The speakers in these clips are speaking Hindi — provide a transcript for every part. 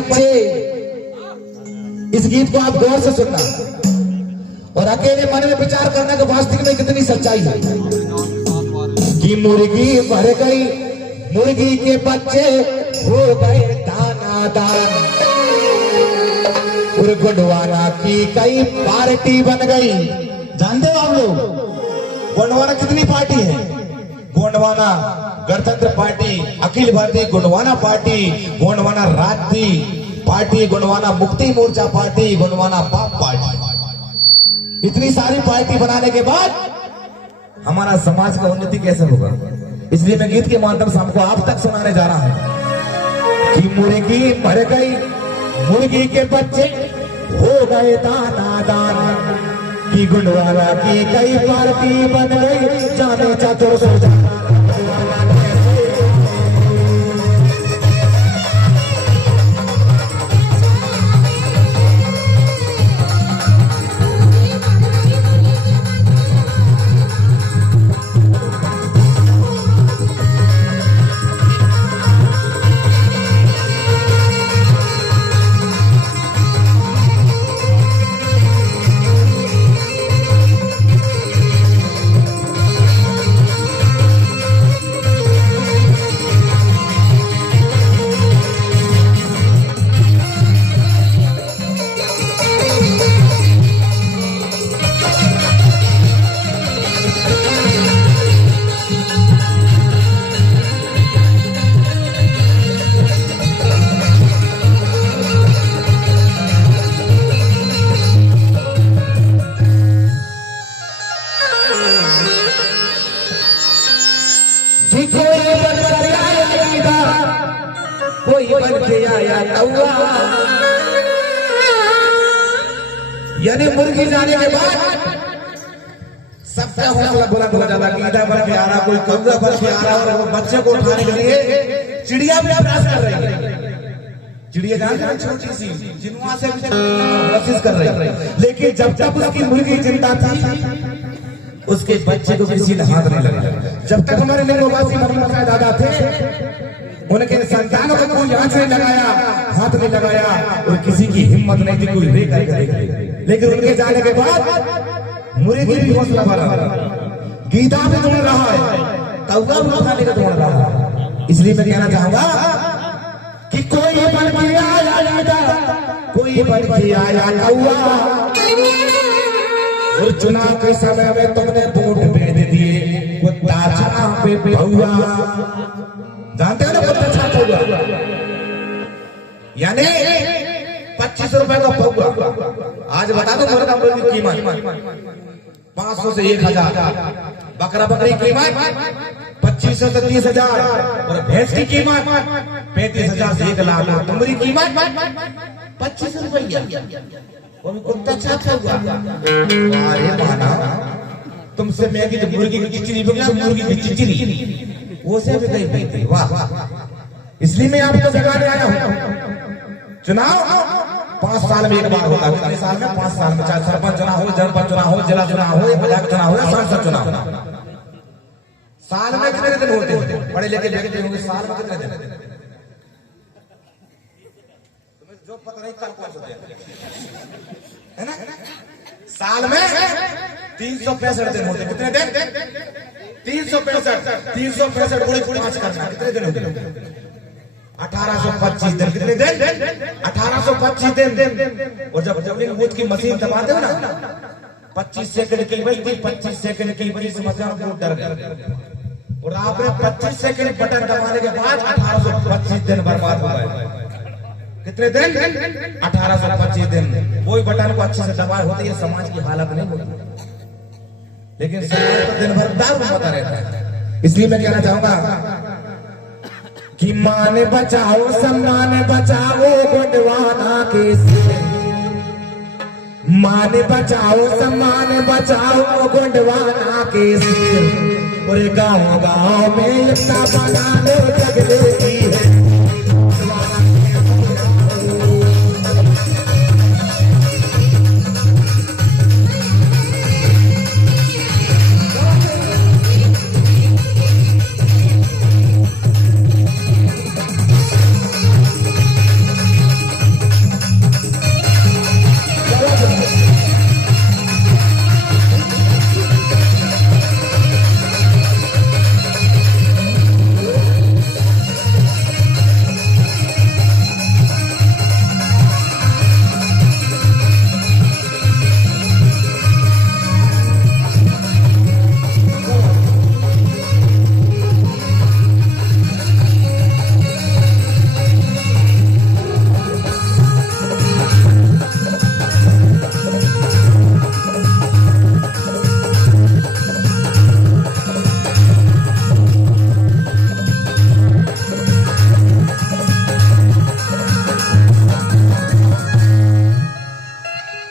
बच्चे, इस गीत को आप गौर से सुनना और अकेले मन में विचार करना कि वास्तविक में कितनी सच्चाई है। कि मुर्गी मर गई, मुर्गी के बच्चे हो गए दाना दान, और गोंडवाना की कई पार्टी बन गई। जानते हो आप लोग गोंडवाना कितनी पार्टी है? गोंडवाना गणतंत्र पार्टी, अखिल भारतीय गोंडवाना पार्टी, गोंडवाना राज्य पार्टी, गोंडवाना मुक्ति मोर्चा पार्टी, गोंडवाना बाप पार्टी। इतनी सारी पार्टी बनाने के बाद हमारा समाज का उन्नति कैसे होगा? इसलिए मैं गीत के माध्यम से हमको आप तक सुनाने जा रहा हूं कि मुर्गी मर गई, मुर्गी के बच्चे हो गए दाना दाना, कि गोंडवाना की कई पार्टी बन गई। जाने चतुर सो जाना कोई बन के आया कौआ, यानी मुर्गी जाने के बाद सबका हौसला बुलंद हो जाता कि इधर बन के आ रहा, कोई कौआ बन के आ रहा, और वो बच्चे को उठाने के लिए चिड़िया भी प्रयास कर रही है। चिड़िया जान छोटी सी जिनवा से कोशिश कर रही है, लेकिन जब तक उसकी मुर्गी जिंदा थी उसके बच्चे को किसी ने हाथ नहीं लगा। जब तक हमारे लिंगोवासी मरमसा दादा थे उनके संतानों को कोई आंच नहीं लगाया, हाथ नहीं लगाया, और किसी की हिम्मत नहीं थी कोई रे करके। लेकिन उनके जाने के बाद मुर्गी भी हौसला बढ़ा, गीता भी दौड़ रहा है, कौवा भी उठाने का दौड़ रहा है। इसलिए मैं कहना चाहूंगा कि कोई बन के आया गीता, कोई बन के आया कौआ, और चुनाव के समय में तुमने वोट भेज दिए कुत्ता छाप पे भौआ। जानते हो ना कुत्ता छाप हुआ, यानी 25 रुपए का पौवा। आज बता दो मुर्गा मुर्गी की कीमत 500 से 1000, बकरा बकरी की कीमत 2500 से 30,000, और भैंस की कीमत 35,000 से 1 लाख, और तुम्हारी कीमत 25 रुपया, वो भी कुत्ता छाप हुआ। अरे माना तुमसे महंगी तो मुर्गी की चिचरी बिकला, मुर्गी की चिचरी वो से भी कहीं नहीं थी। वाह! इसलिए मैं आपको जगाने आया हूं। चुनाव 5 साल में एक बार होता है। कितने साल में? 5 साल में, चाहे सरपंच चुनाव हो, जनपद चुनाव हो, जिला चुनाव हो, विधायक चुनाव हो, सांसद चुनाव हो। साल में कितने दिन होते हैं? पढ़े लिखे लिखते होंगे, साल में कितने दिन? तुम्हें जो पता नहीं कल कौन सा है ना? साल में 365 दिन होते। कितने दिन? 365 गुणे 5 करना कितने दिन होते? 1825 दिन। कितने दिन? 1825 दिन। और जब पोलिंग बूथ की मशीन दबाते हो ना, 25 सेकंड की बजती, 25 सेकंड की बजी से मतलब वोट डर गए, और आपने 25 सेकंड बटन दबाने के बाद 1825 दिन बर्बाद हो गए। कितने दिन? 1825 दिन। कोई बटन को अच्छे से दबाए होती है, समाज की हालत नहीं होती, लेकिन समाज तो दिन भर दारू होता रहता है। इसलिए मैं कहना चाहूंगा कि मां ने बचाओ, सम्मान बचाओ गोंडवाना के सिर, मां ने बचाओ, सम्मान बचाओ गोंडवाना के सिर, और गाँव गाँव में एकता बना लो जगले की है।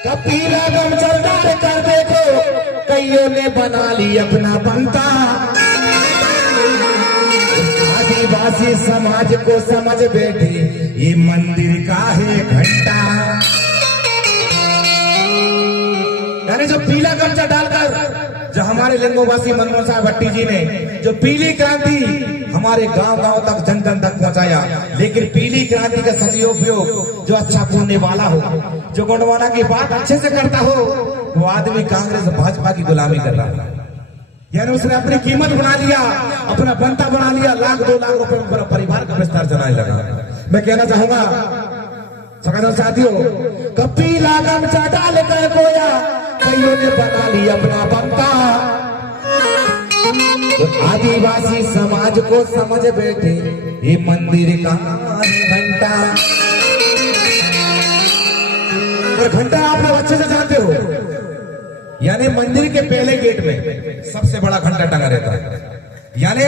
कपीला गमछा डाल कर देखो कईयों ने बना ली अपना बनता। आदिवासी समाज को समझ बैठे ये मंदिर का है घंटा। यानी जो पीला गमछा डालकर जो हमारे लिंगोवासी मनमोहन साहब भट्टी जी ने जो पीली क्रांति हमारे गांव-गांव तक जन जन तक पहुंचाया, लेकिन पीली क्रांति का सही उपयोग जो अच्छा बोलने वाला हो, जो गुणवाना की बात अच्छे से करता हो, वो आदमी कांग्रेस भाजपा की गुलामी कर रहा है। यानी उसने अपनी कीमत बना लिया, अपना बनता बना लिया, लाख 2 लाख रुपए में परिवार का विस्तार चलाने लगा। मैं कहना चाहूंगा सगाई साथियों, कपीला गमछा डाल कर गोया कईयों ने बना लिया अपना बनता। तो आदिवासी समाज को समझ बैठे ये मंदिर का घंटा। और घंटा आप लोग अच्छे से जानते हो, यानी मंदिर के पहले गेट में सबसे बड़ा घंटा टंगा रहता है। यानी